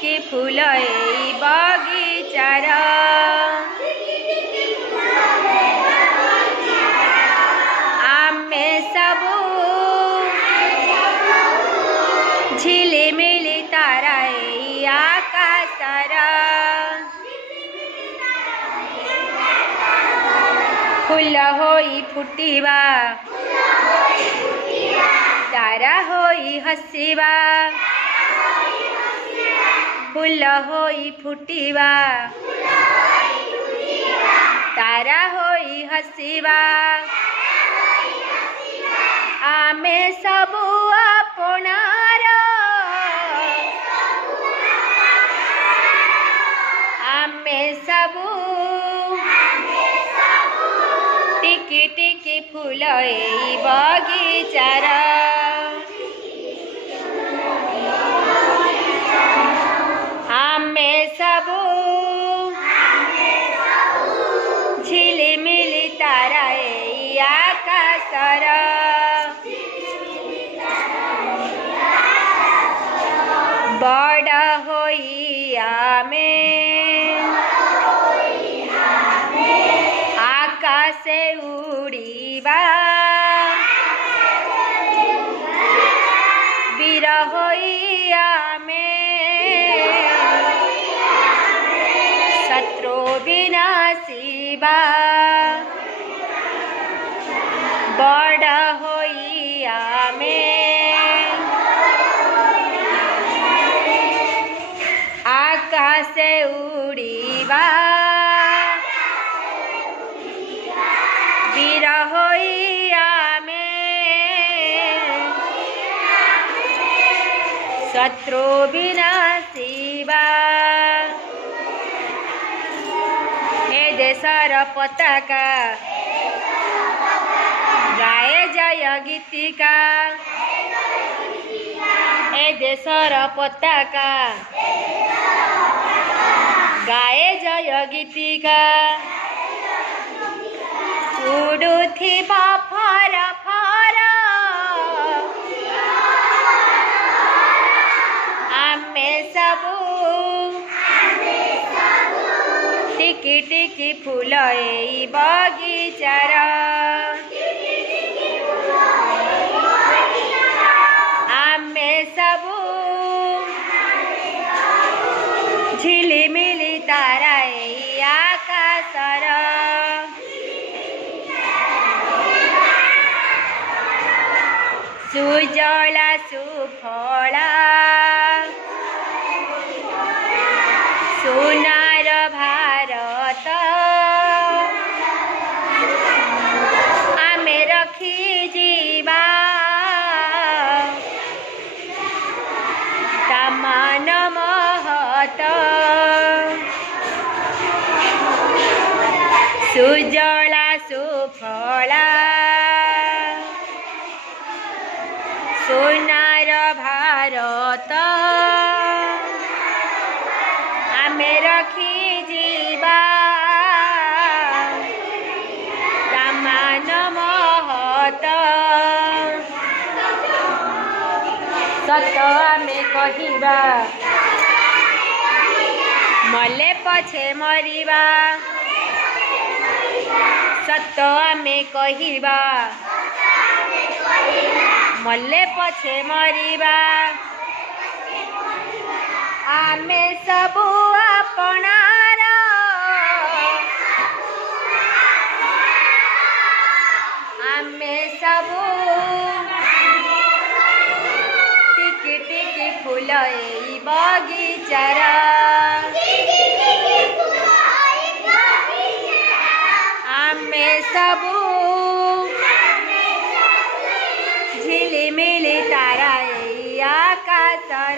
टिकी फूल एई बगीचार आमे सबू झिलिमिली तारा एई आकाशर फूल होई फुटिबा तारा होई हसिबा फूल होई फुटिबा तारा होई हसिबा आमे सबू आपणार आमे सबू टिकी टिकी फूल एई बगीचार आमे सबू झिलिमिली तारा एई आकाशर बड़ होई आमे आकाशे उड़ीबा वीर होई आमे शत्रु विनाशिबा बड़ होई आमे आकाशे उड़ीबा वीर होई आमे शत्रु विनाशिबा ए देशर पताका गाए जय गीतिका ए देशर पताका गाए जय गीतिका उड़ुथिबा फर फर आमे सबू टिकी टिकी फूल एई बगीचार आमे सबू झिलिमिली तारा एई आकाशर सुजला सुफला सोनार भारत आमे रखी जीवा तामान महत सुजला सुफला सोनार भारत आमे रखी जीवा तामान महत सत आमे कहिबा मले पछे मरिबा सत आमे कहिबा मले पछे मरिबा आमे सबू आपणार आमे सबू टिकी टिकी फूल एई बगीचार आमे सबू